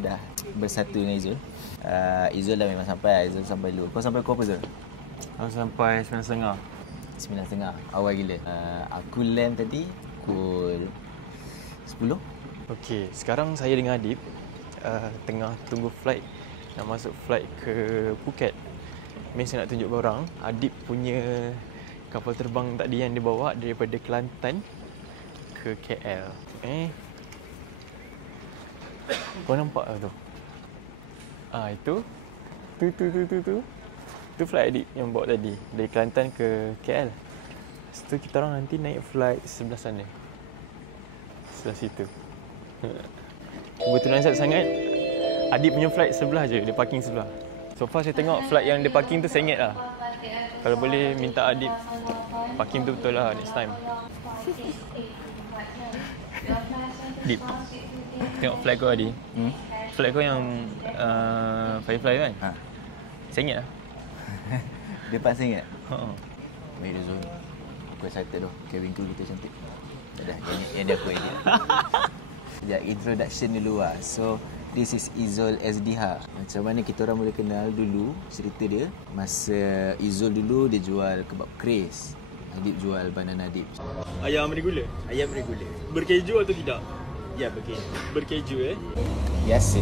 kita dah bersatu dengan Izul. Izul dah memang sampai. Izul sampai dulu. Kau sampai pukul apa Zul? Aku sampai 9.30. 9.30. Awal gila. Aku land tadi pukul 10. Okey, sekarang saya dengan Adib tengah tunggu flight. Nak masuk flight ke Phuket. Saya nak tunjuk korang Adib punya kapal terbang tadi yang dia bawa daripada Kelantan ke KL. Kau nampak tak tu? Itu. Tu flight Adib yang bawa tadi dari Kelantan ke KL. Lepas tu kita orang nanti naik flight sebelah sana. Sebelah situ. Kebetulan sangat Adib punya flight sebelah je, dia parking sebelah. So far saya tengok flight yang dia parking tu saya ingat lah. Kalau boleh minta Adib parking tu betul lah next time. Adib, tengok flight kau tadi. Flight kau yang Firefly kan? Saya ingat lah. Depan saya ingat? Baik dia Zul. Aku excited tu. Cabin crew kita cantik. Dah, yang dia aku edit. Sekejap, introduction dulu lah. So, this is Izul SDH. Macam mana kita orang boleh kenal dulu cerita dia. Masa Izul dulu dia jual kebab Chris. Adib jual banana dips. Ayam regular? Ayam regular. Berkeju atau tidak? Ya, berkeju. Berkeju Biasa.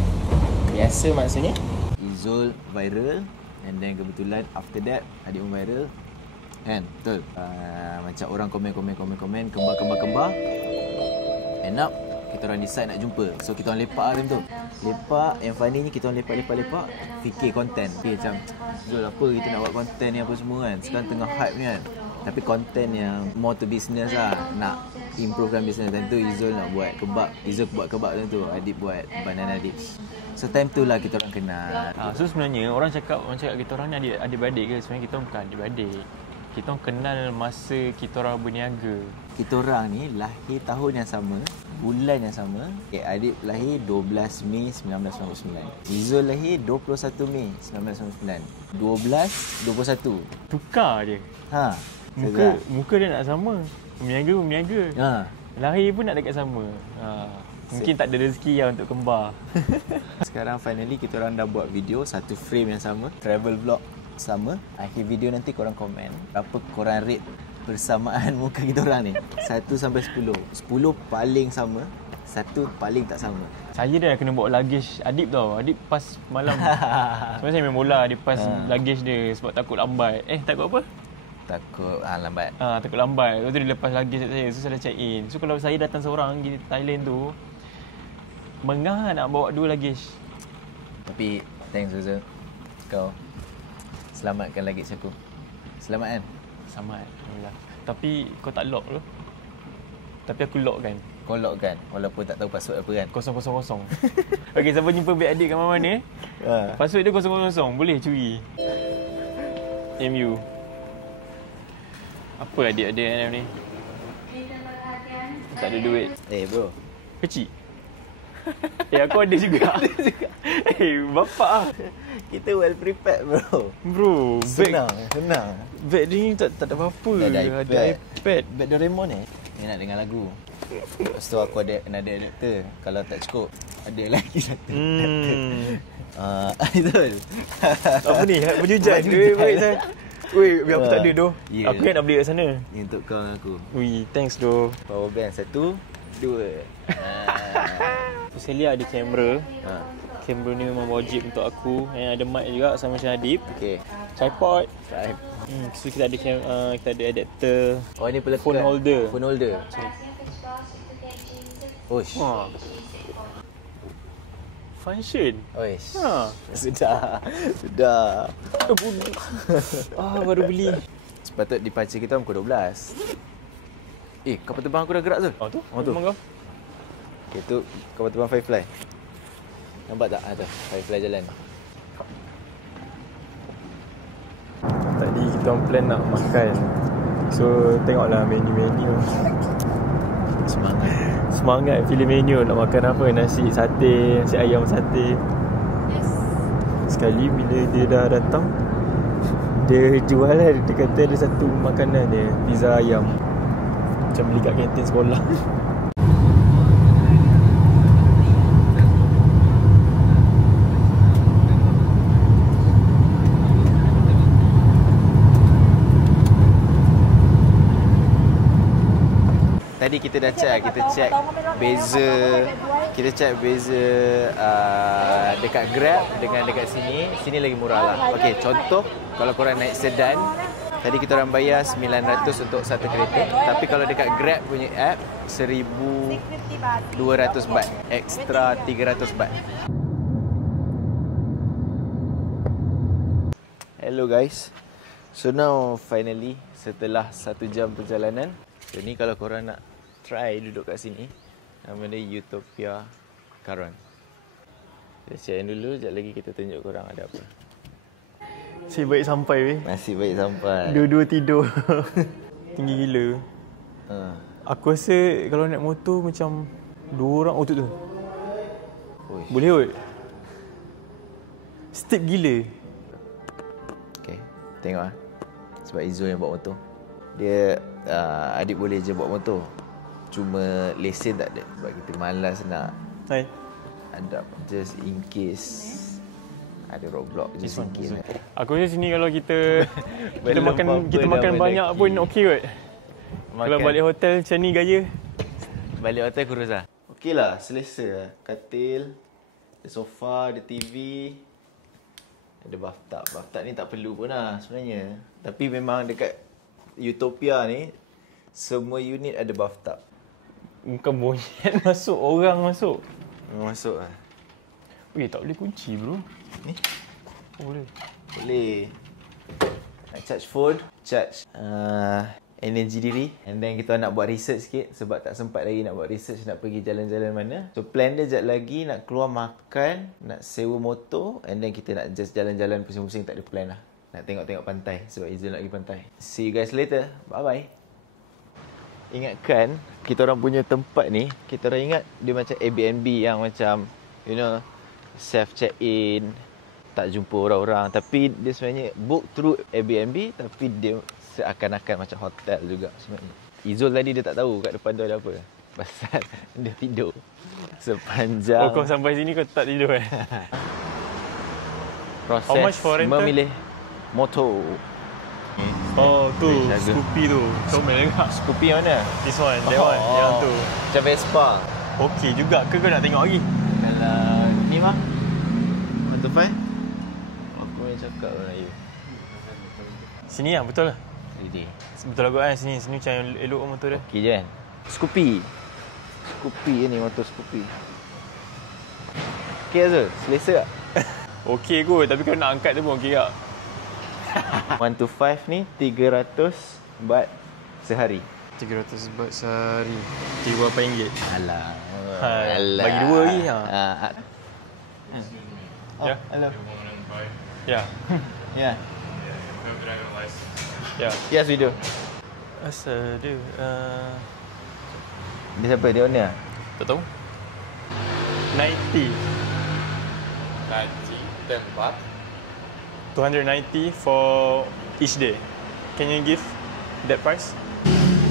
Biasa maksudnya Izul viral. And then kebetulan after that Adib pun viral. Kan? Betul? Macam orang komen. Kembar. End up kita orang decide nak jumpa. So kita orang lepak lah tu. Lepak, yang funny ni kita orang lepak. Fikir konten. Okay, macam Zul apa kita nak buat konten ni apa semua kan. Sekarang tengah hype ni kan. Tapi konten yang more to business lah. Nak improvekan business. Tentu Izul nak buat kebab. Izul buat kebab tu. Adib buat banana dips. So time tu lah kita orang kenal. So sebenarnya orang cakap kita orang ni adik-beradik ke? Sebenarnya kita bukan adik-beradik. Kita orang kenal masa kita orang berniaga. Kita orang ni lahir tahun yang sama, bulan yang sama. Adib lahir 12 Mei 1999. Izul lahir 21 Mei 1999. 21. Tukar je. Muka dia nak sama. Berniaga. Lahir pun nak dekat sama. Mungkin tak ada rezeki lah untuk kembar. Sekarang finally kita orang dah buat video satu frame yang sama, travel vlog sama. Akhir video nanti korang komen berapa korang rate persamaan muka kita orang ni. 1 sampai 10. 10 paling sama, 1 paling tak sama. Saya dah kena bawa luggage Adib tau. Adib pas malam. Sebenarnya saya main bola, dia pas luggage dia sebab takut lambat. Takut apa? Takut lambat. Takut lambat. Lepas tu dia lepas luggage saya. So saya dah check in. So kalau saya datang seorang pergi Thailand tu, mengah nak bawa 2 luggage. Tapi thanks Zul. Kau selamatkan luggage aku. Selamat kan? Selamat. Alhamdulillah. Tapi kau tak lock tu. Tapi aku lock kan. Kau lock kan? Walaupun tak tahu password apa kan? 000. Okey, siapa jumpa Big Adik kat mana-mana password dia 000. Boleh curi. MU. Apa adik-adik ni? Tak ada duit. Bro. Kecil. Aku ada juga. Bapak lah. Kita well prepared bro. Senang. Bag dia ni tak ada apa-apa. Ada iPad. Bag Doraemon ni nak dengar lagu. Lepas tu aku ada adapter. Kalau tak cukup, ada lagi satu Betul. Apa ni? Berjujat. Weh, biar aku tak ada doh. Aku kan nak beli kat sana. Ni untuk kau dengan aku. Thanks doh. Power bank 1, 2. Saya lihat ada kamera. Kamera ni memang wajib untuk aku. Yang ada mic juga sama macam Adib. Okey. Tripod. So kita ada adapter. Ni pelekat. Phone holder. Oish. Function. Oish. Sudah. Baru beli. Sepatut departure kita pukul 12. Kapal terbang aku dah gerak tu. Tu. Memang kau. Okay, tu kapal terbang Firefly. Nampak tak? Tu Firefly jalan. Tadi kita orang plan nak makan. So tengoklah menu. Semangat pilih menu nak makan apa. Nasi ayam sate. Sekali bila dia dah datang, dia jual lah. Dia kata ada satu makanan dia, pizza ayam. Macam beli kat kantin sekolah. tadi kita dah check, beza dekat Grab dengan dekat sini lagi murah lah. Okey, contoh kalau korang naik sedan, tadi kita orang bayar 900 untuk satu kereta, tapi kalau dekat Grab punya app 1200 baht, extra 300 baht. Hello guys. So now finally setelah 1 jam perjalanan, so ni kalau korang nak try duduk kat sini, nama dia Utopia Karon. Kita share dulu, sekejap lagi kita tunjuk korang ada apa. Nasib baik sampai weh. Nasib baik sampai. Dua-dua tidur. Tinggi gila. Aku rasa kalau naik motor macam 2 orang tu. Uish. Boleh kot. Steep gila. Okay, tengok sebab Izzul yang bawa motor. Dia adik boleh je bawa motor. Cuma lesen tak ada sebab kita malas nak hadap just in case ada roadblock, just in case. Aku rasa sini kalau kita makan banyak pun okey kot. Kalau balik hotel macam ni gaya. Balik hotel kurus lah. Okey lah, selesa lah. Katil, ada sofa, ada TV, ada bathtub. Bathtub ni tak perlu pun lah sebenarnya. Tapi memang dekat Utopia ni, semua unit ada bathtub. Bukan monyet masuk, orang masuk. Masuk lah. Weh, tak boleh kunci bro. Ni? Oh, boleh. Boleh. Nak charge phone, charge energy diri. And then kita nak buat research sikit sebab tak sempat lagi nak buat research nak pergi jalan-jalan mana. So plan dia sekejap lagi nak keluar makan, nak sewa motor, and then kita nak just jalan-jalan pusing-pusing, tak ada plan lah. Nak tengok-tengok pantai sebab Izzul nak pergi pantai. See you guys later. Bye-bye. Ingatkan, kita orang punya tempat ni, kita orang ingat dia macam Airbnb yang macam, you know, self check-in, tak jumpa orang-orang. Tapi dia sebenarnya book through Airbnb, tapi dia seakan-akan macam hotel juga sebenarnya. Izzul tadi dia tak tahu kat depan tu ada apa. Pasal dia tidur sepanjang. Oh, kau sampai sini kau tak tidur eh? Proses memilih motor. Oh, tu Scoopy tu. Comel juga. Scoopy mana? This one, that one, yang tu. Macam Vespa. Okey juga ke kau nak tengok lagi? Kalau ni mah 125. Aku yang cakap Melayu. Sini lah, betul lah. Jadi Betul lah kot kan, sini macam elok motor dia. okey je kan? Scoopy ni, motor Scoopy. Okey Azul, selesa tak? Okey kot, tapi kalau nak angkat dia pun okey tak? 125 ni 300 baht sehari. 300 baht sehari. RM38. Alah. Bagi dua lagi ha. Ya. Hello. Ya. Ya. Ya. Yes, we do. Asal dia Dia siapa? Dia owner? tak tahu. 90. 10 baht. 290 for each day. Can you give that price?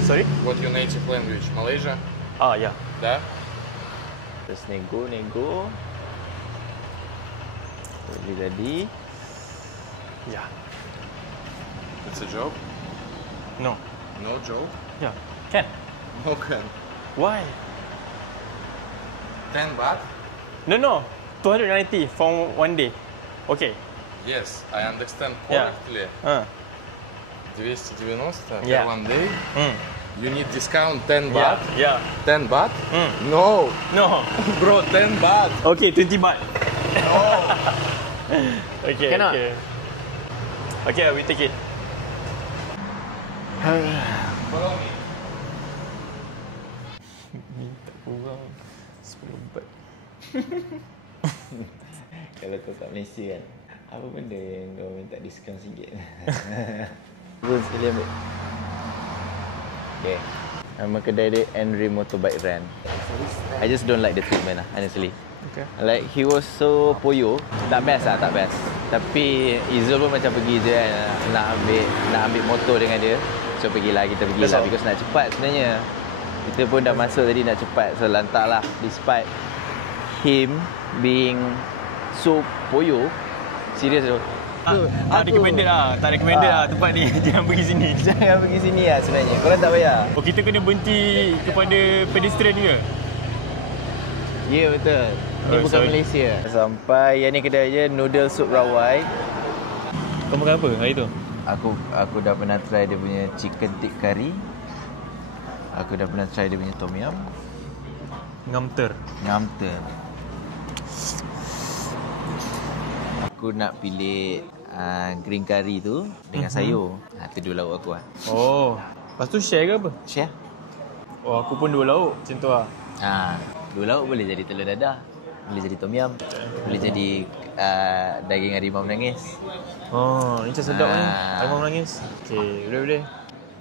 Sorry? What your native language? Malaysia? Ah, yeah. Да? Terus nego. Jadi. Yeah. It's a joke? No. No joke? Yeah. Can. No can. Why? 10 baht? No. 290 for one day. Okay. Yes, I understand Yeah. correctly. 290 Yeah. for one day. Mm. You need discount 10 baht? Yeah. 10 baht? Mm. No! No. Bro, 10 baht! Okay, 20 baht. No! Okay. Cannot. Okay, we take it. Follow me. Minta kurang 10 baht. Kalau kau kat Malaysia kan, apa benda yang kau minta diskaun sikit? Pun sekali ambil. Okay. Nama kedai dia Henry Motorbike Rent. I just don't like the treatment lah, honestly. Okay. Like he was so poyo. Tak best lah, tak best. Tapi Izzul pun macam pergi je kan, nak ambil motor dengan dia. So pergilah, kita pergilah because nak cepat sebenarnya. Kita pun dah masuk tadi nak cepat. So lantaklah, despite him being so poyo, serious tu. Tak recommended lah. Tak recommended lah tempat ni. Jangan pergi sini. Jangan pergi sini lah sebenarnya. Korang tak payah. Oh, kita kena berhenti kepada pedestrian ke? Ya, betul. Ni Oh, bukan sorry. Malaysia. Sampai yang ni kedai je noodle sup rawai. Kau makan apa hari tu? Aku dah pernah try dia punya chicken thick curry. Aku dah pernah try dia punya tom yum. Ngamter. Aku nak pilih green curry tu dengan sayur. Tu dua lauk aku lah. Oh. Lepas tu share ke apa? Share. Oh, aku pun 2 lauk. Macam tu lah. Dua lauk boleh jadi telur dadah. Boleh jadi tom yum. Boleh jadi daging harimau menangis. Oh, ni macam sedap ni. Harimau menangis. Okey, boleh.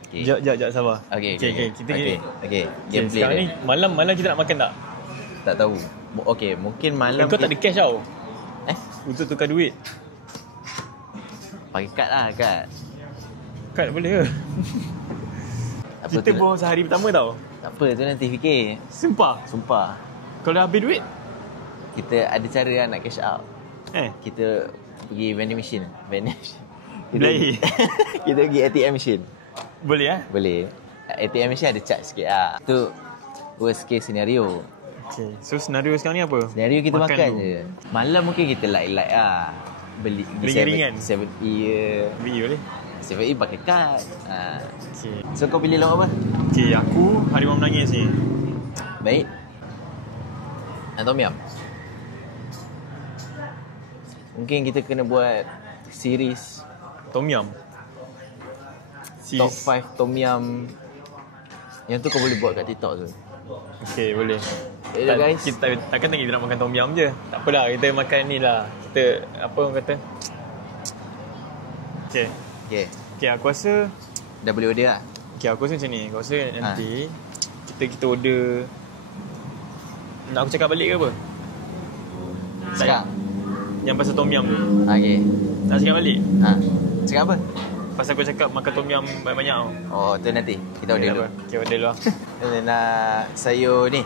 Okay. Jap, sabar. Okay. Kita Okay. Game play sekarang dia. ni malam kita nak makan tak? Tak tahu. Okay, mungkin malam Kau tak ada cash tau. Untuk tukar duit. pakai kad lah, kad. Kad boleh ke? Apa Kita tu? bawa sehari pertama tau. Tak apa, tu nanti fikir. Sumpah. Kalau dah habis duit? Kita ada cara lah nak cash out. Kita pergi vending machine. Beli. Kita pergi ATM machine. Boleh Boleh. ATM machine ada charge sikit lah. Tu worst case scenario. Okay. So senario sekarang ni apa? Senario kita makan dulu. je. Malam mungkin kita light-light lah. Beli Ringan-ringan. 7E je. Beli boleh? 7E pakai kad. Okay. So kau pilih lauk apa? Okay, aku harimau menangis ni. Baik. Tom yum. Mungkin kita kena buat series Tom yum. top 5 tom yum. Yang tu kau boleh buat kat TikTok tu. Okay, boleh. Guys. Kita takkan kita nak makan tom yum je. Tak apalah, kita makan ni lah. Kita, apa orang kata? Okay. Okay, aku rasa Dah boleh order lah. okay, aku rasa macam ni. Aku rasa nanti kita order. Nak aku cakap balik ke apa? Cakap. Yang pasal tom yum tu. Okay. Nak cakap balik? Cakap apa? Pasal aku cakap makan tom yum banyak-banyak tau. Oh, tu nanti. Kita order dulu. Okay, order dulu lah. Kita nak sayur ni.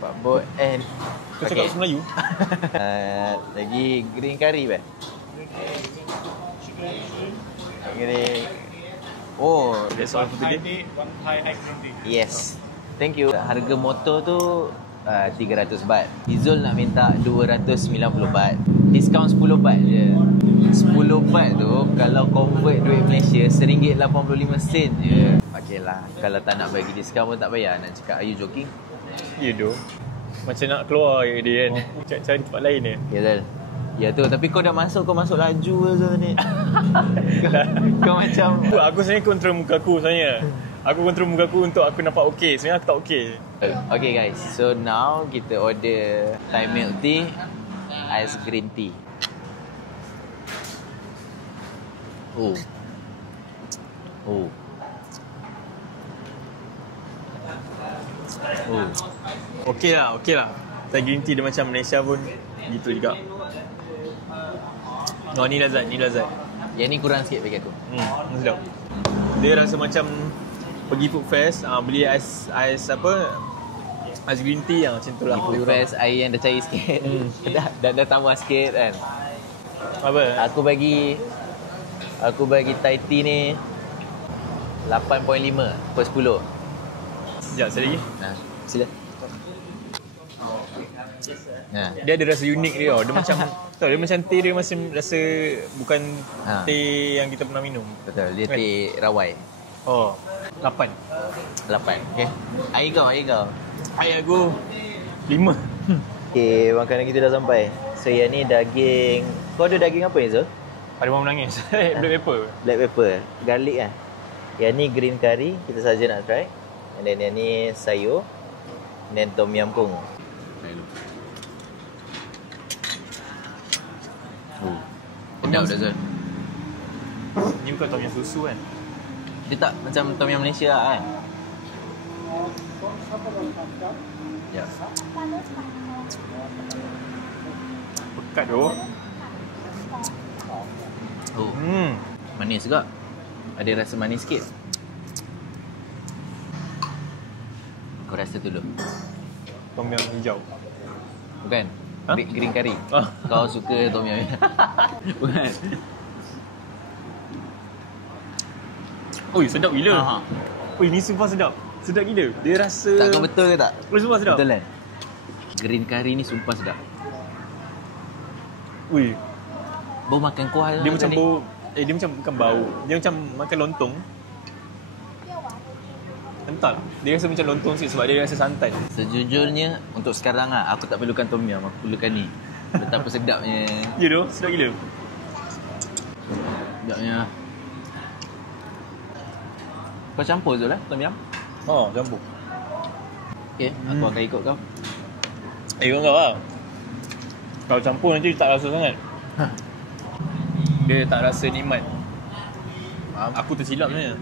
Pak Bot and Kau cakap bahasa Melayu? lagi green curry ber. Green. Oh, That's all for today. yes. Thank you. Harga motor tu 300 baht. Izul nak minta 290 baht. Diskaun 10 baht je. 10 baht tu kalau convert duit Malaysia RM1.85 je. Okey lah. Kalau tak nak bagi diskaun pun tak payah. Nak cakap, are you joking? Ya doh. Macam nak keluar je dia kan. Cari tempat lain je. Ya Zal. Ya tu. Tapi kau dah masuk, kau masuk laju ke Zal ni? kau macam... Aku sebenarnya kontrol muka aku sebenarnya. Aku kontrol muka aku untuk aku nampak okey. Sebenarnya aku tak okey. Okay guys. So now kita order Thai milk tea, ice green tea. Oh. Okey lah. Thai green tea dia macam Malaysia pun gitu juga. Oh, ni lazat. Yang ni kurang sikit bagi aku. Sedap. Dia rasa macam pergi food fest, beli ais green tea yang macam tu lah. Food fest air yang dah cair sikit. dah tambah sikit kan. Apa? Aku bagi Thai tea ni 8.5 per 10. Sekejap, saya lagi. Sila. Dia ada rasa unik dia tau. Dia macam dia macam teh dia masih rasa bukan teh yang kita pernah minum. Betul, dia teh rawai. Oh, 8. 8. Okey. Air kau. Air aku 5. Okey, makanan kita dah sampai. So yang ni daging. Kau ada daging apa ni Zul? Harimau menangis. Black pepper. Black pepper, garlic kan. Yang ni green curry, kita saja nak try. And then yang ni sayur. And then tom yum kung. Sedap dah Zul. Ni bukan tom yum susu kan? Dia tak macam tom yum Malaysia lah kan. Ya. Pekat tu. Manis juga. Ada rasa manis sikit. Kau rasa tu dulu. Tom yum hijau. Bukan? Ha? Green curry. Ah. Kau suka tom yum. Bukan. Oi, sedap gila. Ha. Oi, ni sumpah sedap. Sedap gila. Dia rasa Takkan betul ke tak? Oi, sumpah sedap. Betul kan? Green curry ni sumpah sedap. Ui, Bau makan kuah dia macam bau dia macam bukan bau. Dia macam makan lontong. Entah. Dia rasa macam lontong sikit sebab dia rasa santan. Sejujurnya untuk sekarang lah, aku tak perlukan tom yum, aku perlukan ni. Betapa sedapnya. Ya doh, sedap gila. Sedapnya. Kau campur Zul lah tom yum? Oh, campur. Okay, aku akan ikut kau. Kau lah. Kalau campur nanti tak rasa sangat. Dia tak rasa nikmat. Aku tersilap sebenarnya.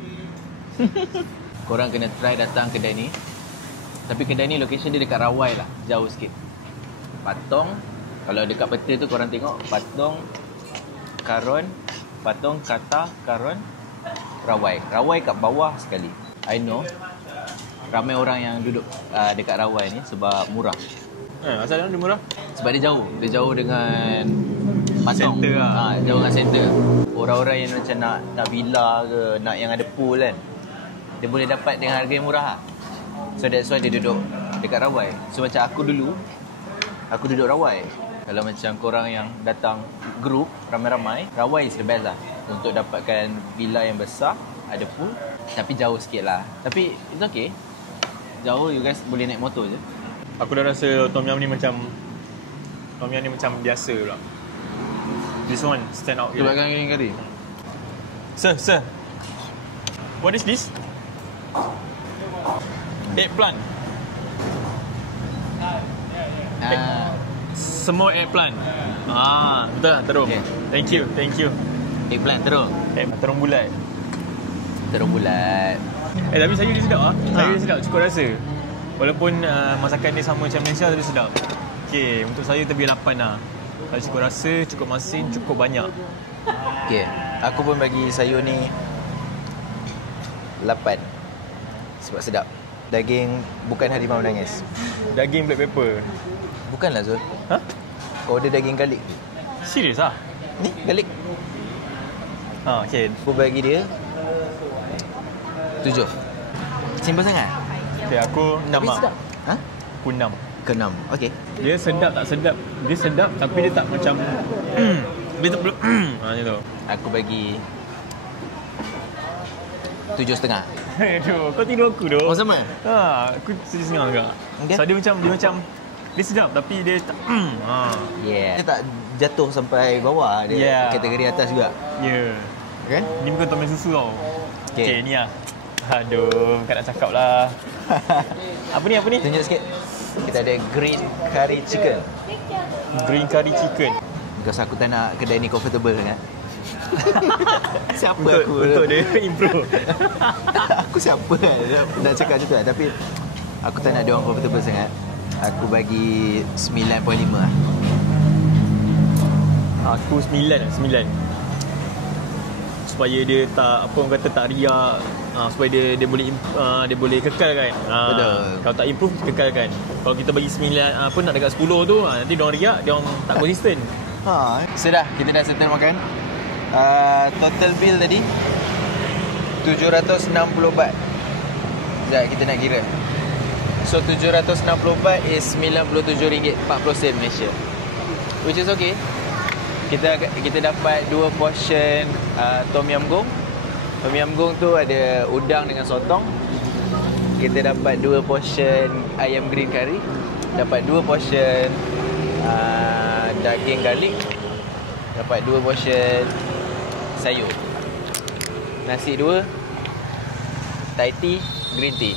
Korang kena try datang kedai ni. Tapi kedai ni location dia dekat Rawai lah, jauh sikit. Patong, kalau dekat peta tu korang tengok Patong, Karon, Patong, Kata, Karon, Rawai. Rawai kat bawah sekali. I know ramai orang yang duduk dekat Rawai ni sebab murah. Asal dia murah? Sebab dia jauh dengan Patong. Center lah. Jauh dengan center. Orang-orang yang macam nak villa ke, nak yang ada pool kan, dia boleh dapat dengan harga yang murah lah. So that's why dia duduk dekat Rawai. So macam aku dulu, aku duduk Rawai. Kalau macam korang yang datang group ramai-ramai, Rawai is the best lah untuk dapatkan villa yang besar, ada pool, tapi jauh sikit lah. Tapi it's okay. Jauh, you guys boleh naik motor je. Aku dah rasa tom yum ni macam biasa pula. This one stand out. Cuba kan green curry. Sir. What is this? Eggplant. Semua eggplant. Betul lah, terung. Okay. Thank you. Eggplant terung. Terung bulat. Terung bulat. Tapi sayur dia sedap lah. Sayur dia sedap, cukup rasa. Walaupun masakan dia sama macam Malaysia, tapi sedap. Okay, untuk saya lebih 8 lah. Kalau cukup rasa, cukup masin, cukup banyak. Okay, aku pun bagi sayur ni 8. Sebab sedap. Daging bukan harimau menangis. Daging black pepper. Bukanlah Zul. Ha? Kau order daging garlic. Serius lah? Ni garlic. Okay. Aku bagi dia 7. Simple sangat. Okay, aku 6 Tapi lah. sedap. Ha? Aku 6. Ke 6. Okay. Dia sedap tak sedap. Dia sedap tapi dia tak macam dia tak belum macam tu. Aku bagi 7.5. Aduh, kau tidur aku doh. Oh sama? Aku setengah juga. Okay. So dia macam dia sedap tapi dia tak Yeah. Dia tak jatuh sampai bawah. Dia kategori atas juga. Ya. Kan? Ni bukan tom yum susu tau. Okay. Okay, ni lah. Aduh, bukan nak cakap lah. Apa ni? Tunjuk sikit. Kita ada green curry chicken. Green curry chicken. Because aku tak nak kedai ni comfortable sangat. Siapa Untuk dia improve. Aku siapa nak cakap macam tu lah. Tapi aku tak nak dia orang comfortable sangat. Aku bagi 9.5 lah. Aku 9. Supaya dia tak, apa orang kata, tak riak. Supaya dia boleh kekalkan. Betul. Kalau tak improve, kekalkan. Kalau kita bagi 9, nak dekat 10 tu, nanti diorang riak, diorang tak konsisten. Sudah, kita dah settle makan. Total bill tadi 760 baht. Sekejap kita nak kira. So 760 baht is RM97.40 Malaysia, which is okay. Kita dapat 2 portion tom yum goong. Tom yum goong tu ada udang dengan sotong. Kita dapat 2 portion ayam green curry. Dapat 2 portion daging garlic. Dapat 2 portion sayur. Nasi 2. Thai tea, green tea.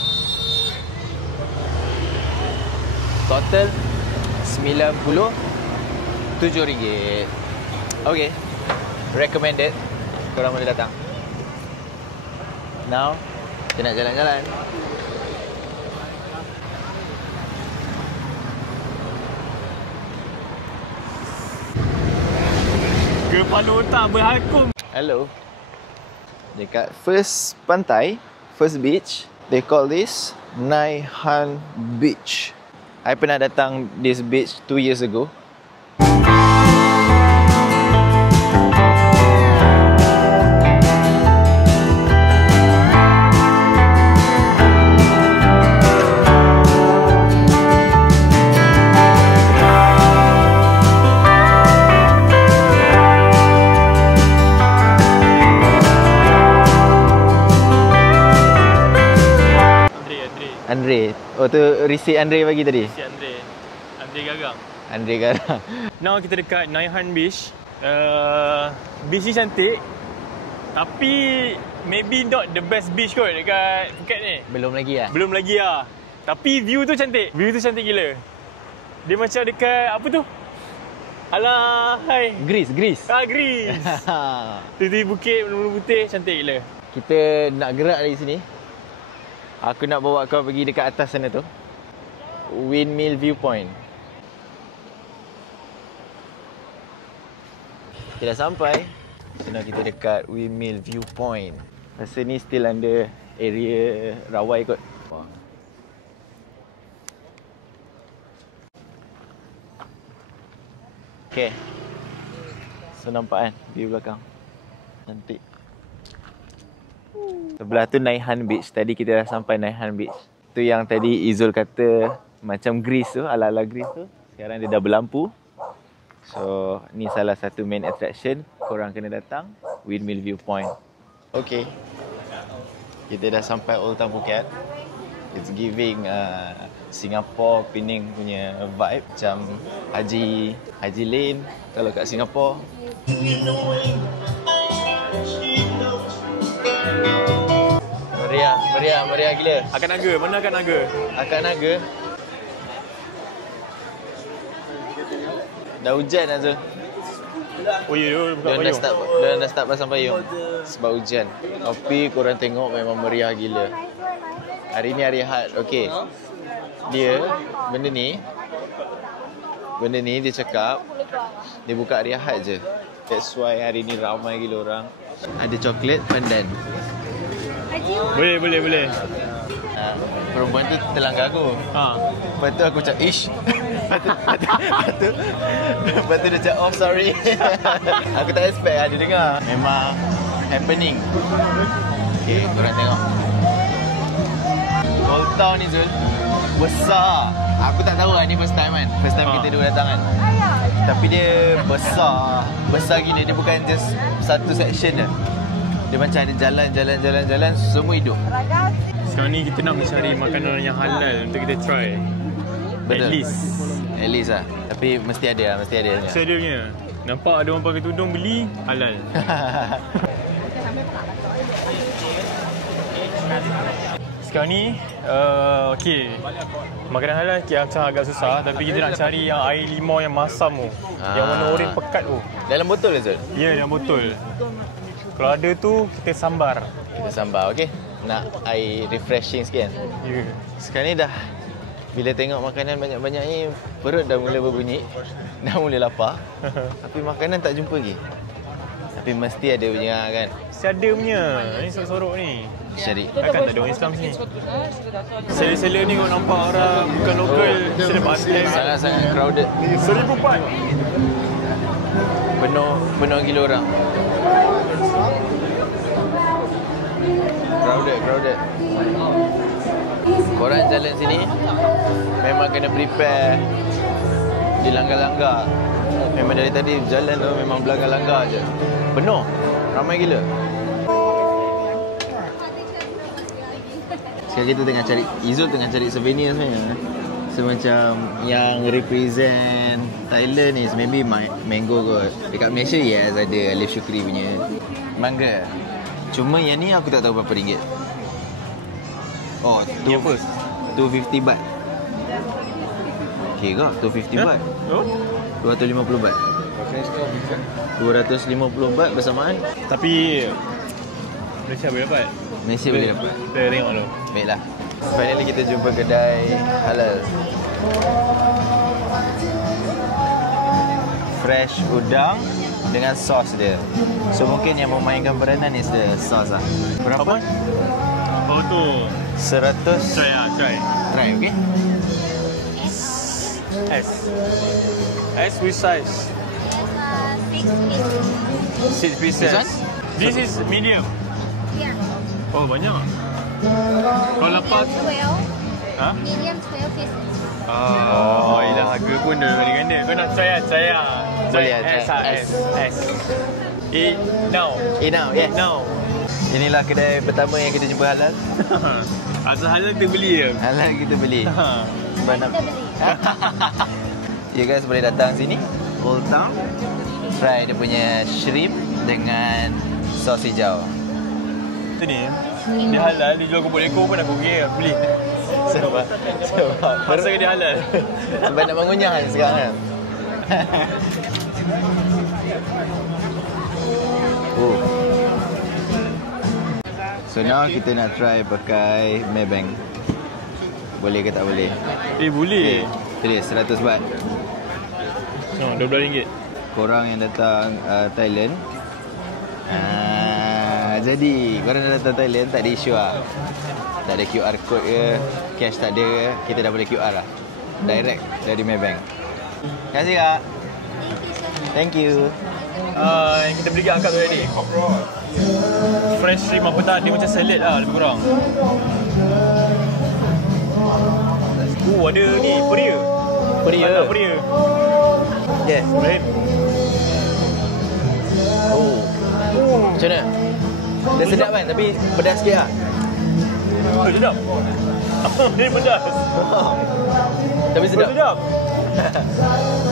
Total RM97. Okay, recommended. Korang boleh datang. Now kita nak jalan-jalan. Kepala otak berhalkum. Hello. Dekat first pantai, first beach, they call this Nai Han Beach. I pernah datang this beach 2 years ago. Oh tu receipt Andre bagi tadi? Si Andre Gagang. Andre Gagang. Now kita dekat Naihan Beach. Beach ni cantik. Tapi maybe not the best beach kot dekat Phuket ni. Belum lagi lah? Belum lagi lah. Tapi view tu cantik. View tu cantik gila. Dia macam dekat apa tu? Alah, hai. Greece. Greece. Titik bukit, bulu putih, cantik gila. Kita nak gerak dari sini. Aku nak bawa kau pergi dekat atas sana tu. Windmill Viewpoint. Kita dah sampai. Sekarang kita dekat Windmill Viewpoint. Rasa ni still under area Rawai kot. Okay. So nampak kan view belakang. Cantik. Sebelah tu Naihan Beach. Tadi kita dah sampai Naihan Beach. Tu yang tadi Izul kata macam Greece tu, ala-ala Greece tu. Sekarang dia dah berlampu. So, ni salah satu main attraction. Korang kena datang. Windmill Viewpoint. Okay. Kita dah sampai Old Town Phuket. It's giving Singapore, Penang punya vibe. Macam Haji Lane kalau kat Singapore. Meriah gila. Akak Naga, mana Akak Naga? Akak Naga. Dah hujan dah tu. Oh ya, dia buka payung. Dia dah start pasang payung sebab hujan. Tapi korang tengok memang meriah gila. Hari ni hari Ahad. Okey. Benda ni dia cakap dia buka hari Ahad je. That's why hari ni ramai gila orang. Ada coklat pandan. Boleh. Perempuan tu terlanggar aku. Lepas tu aku cakap ish. Lepas tu dia cakap oh sorry. Aku tak expect dia dengar. Memang happening. Okay, korang tengok. Old Town ni Zul besar. Aku tak tahu lah ni first time kan. First time kita dua datang kan. Tapi dia besar gini. Dia bukan just satu section je. Dia macam ada jalan semua hidup. Sekarang ni kita nak mencari makanan yang halal untuk kita try. Betul. At least lah. Tapi mesti ada. Mesti ada punya. Nampak ada orang pakai tudung beli halal. Sekarang ni okey. Makanan halal macam agak susah, tapi kita nak cari yang air limau yang masam tu. Yang warna oranye pekat tu. Dalam botol ke Zul? Ya, dalam botol. Kalau ada tu kita sambar. Okey. Nak air refreshing sikit kan? Ya. Sekarang ni dah bila tengok makanan banyak-banyak ni perut dah mula berbunyi. Dah mula lapar. Tapi makanan tak jumpa lagi. Tapi mesti ada punya kan? Mesti ada punya. Ni sorok-sorok ni. Cari. Takkan tak ada orang Islam sini. Seller-seller ni kau nampak orang bukan lokal, seller pantai. Sangat-sangat crowded. 1000 baht. Penuh gila orang. Crowded. Korang jalan sini memang kena prepare di langgar-langgar. Memang dari tadi jalan tu memang belanggar-langgar je. Penuh. Ramai gila. Sekarang kita tengah cari, Izul tengah cari souvenir sebenarnya. So macam yang represent Thailand is maybe mango kot. Dekat Malaysia yes ada Alif Shukri punya mangga. Cuma yang ni aku tak tahu berapa ringgit. Oh, Ni apa? 250 baht. Okay kak, 250 baht. Oh? 250 baht. 250 baht bersamaan. Tapi Malaysia boleh dapat. Malaysia boleh dapat. Kita tengok dulu. Baiklah. Finally kita jumpa kedai halal. Fresh udang dengan sos dia. So mungkin yang memainkan peranan is the sos lah. Berapa? Oh tu 100. Try. Try, okay? S which size? 6 pieces. This one? This is medium. Yeah. Oh banyak. Kalau lapar 12. Ha? Medium 12 pieces. Oh, ialah harga pun dah dengan dia. Kau nak try lah. Boleh lah, try. S. Eat now. Now, yes. Now. Inilah kedai pertama yang kita jumpa halal. Asal halal kita beli je. Halal kita beli. Sebab nak... Kita beli. You guys boleh datang sini, Old Town, try dia punya shrimp dengan sos hijau. Itu ni, dia halal, dia jual kumpul ekor pun aku okay, aku beli. Sebab Masa dia halal. sebab nak mengunyah kan sekarang kan. Oh. So now kita nak try pakai Maybank. Boleh ke tak boleh? Boleh. Boleh, 100 baht. RM12. Korang yang datang Thailand, jadi korang dah datang Thailand tak ada isu lah. Tak ada QR code ke, cash tak ada ke, kita dah boleh QR lah. Direct dari Maybank. Terima kasih Kak. Thank you. Yang kita beli kat akak tu tadi, fresh shrimp apa tak, dia macam salad lah lebih kurang. Ada ni, peria. Mantap peria. Okay. Rahim. Oh. Macam mana? Dia sedap kan, tapi pedas sikit lah. Sedap. Dia pedas. Tapi sedap. Sedap.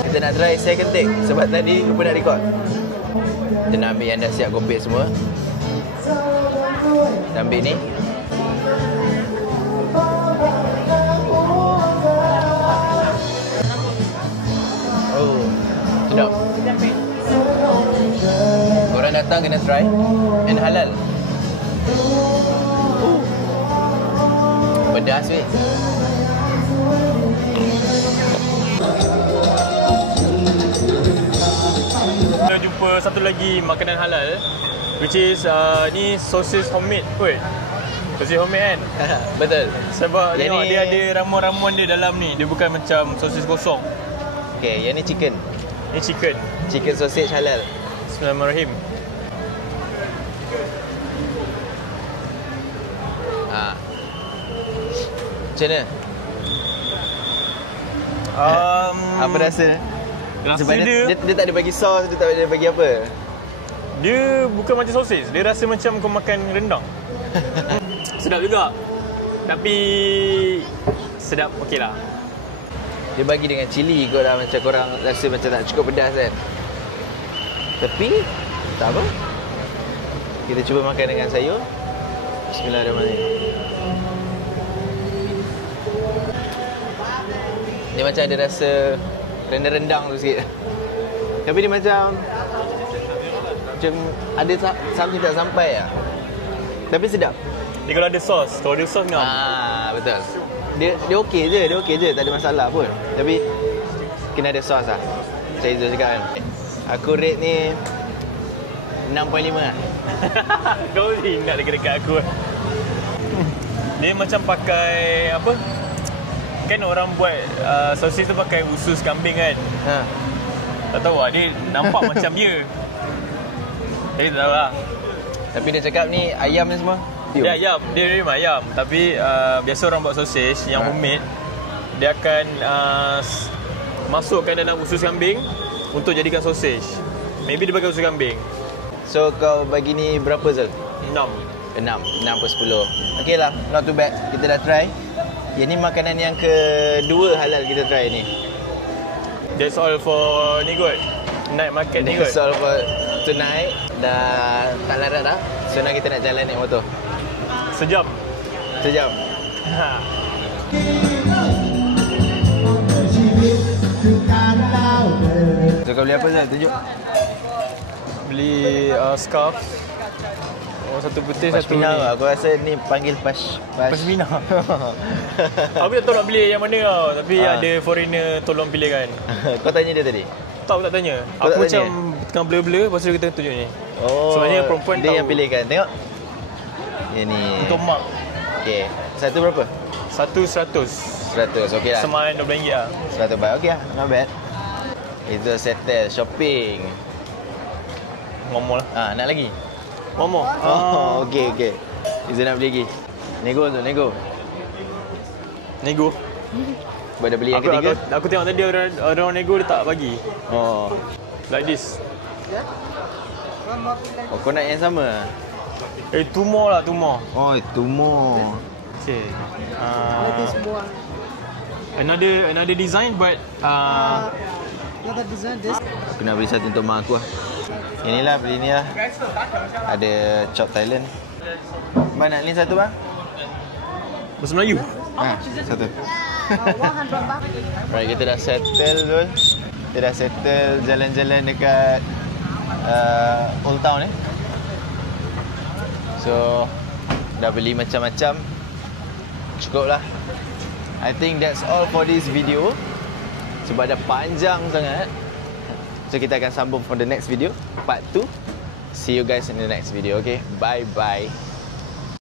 Kita nak try second take sebab tadi lupa nak record. Kita nak ambil yang dah siap kopek semua. Kita ambil ni. Oh, sedap. Korang datang kena try. And halal. Pedas weh. Kita jumpa satu lagi makanan halal, which is ni sosis homemade kot. Sosis homemade kan? Betul. Sebab Yang tengok ni- dia ada ramuan-ramuan dia dalam ni. Dia bukan macam sosis kosong. Okay, yang ni chicken. Ni chicken. Chicken sausage halal. Bismillahirrahmanirrahim. Macam mana? Apa rasa? Rasa Sebab dia dia tak ada bagi sos, dia tak ada bagi apa. dia bukan macam sosis. Dia rasa macam kau makan rendang. Sedap juga. Tapi sedap okey lah. Dia bagi dengan cili kot lah, macam korang rasa macam tak cukup pedas kan. Tapi tak apa. Kita cuba makan dengan sayur. Bismillahirrahmanirrahim. Dia macam ada rasa rendang-rendang tu sikit. Tapi dia macam ada something tak sampai lah. Tapi sedap. Dia kalau ada sos, ngam. Betul. Dia okey je, tak ada masalah pun. Tapi kena ada sos lah. Macam Izzul cakap kan. Aku rate ni 6.5 lah. Kau ni ingat dekat-dekat aku. Dia macam pakai apa? Kan orang buat sosis tu pakai usus kambing kan. Tak tahu lah, dia nampak macam dia. Jadi tak tahu lah. Tapi dia cakap ni ayam ni semua. Dia ayam, dia memang ayam. Tapi biasa orang buat sosis yang homemade, dia akan masukkan dalam usus kambing untuk jadikan sosis. Maybe dia pakai usus kambing. So kau bagi ni berapa Zul? 6. 6 per 10. Okey lah, not too bad. Kita dah try. Yang ni makanan yang kedua halal kita try ni. That's all for ni kot. Night market ni kot. That's all for tonight. Dah tak larat dah. So now kita nak jalan naik motor. Sejam. Sejam. So kau beli apa Zul? Tunjuk. Beli scarf. Oh, satu putih, satu ni. Pashmina. Aku rasa ni panggil Pashmina. Aku tak tahu nak beli yang mana tau. Tapi ada foreigner tolong pilihkan. Kau tanya dia tadi? Tak, aku tak tanya. Kau Aku tak macam tanya? tengah blur-blur, lepas tu kita tunjuk ni. Oh, Sebenarnya perempuan dia tahu. yang pilihkan. Tengok. Yang ni. Untuk mak. Okey. Satu berapa? Satu 100. 100. Okey lah. Semain RM12 lah. 100 baht. Okey lah. Not bad. Itu settle shopping. Ngomong lah. Nak lagi? Ngomong. Oh, okey. Izzul nak beli lagi. Nego Zul, nego. Nego. Sebab dah beli yang ketiga. Aku tengok tadi orang nego dia tak bagi. Oh. Like this. Oh, kau nak yang sama? Two more lah, two more. Oh, itu more. Okay. Latest one. Another design but Another design this. Aku nak beli satu untuk mak aku lah. Inilah, beli ni lah. Ada chop Thailand. Bang nak ni satu bang? bahasa Melayu. Satu. 100 baht. Right, kita dah settle dulu. Kita dah settle jalan-jalan dekat Old Town eh. So, dah beli macam-macam. Cukup lah. I think that's all for this video. Sebab dah panjang sangat. So, kita akan sambung for the next video. Part 2. See you guys in the next video, okay? Bye-bye.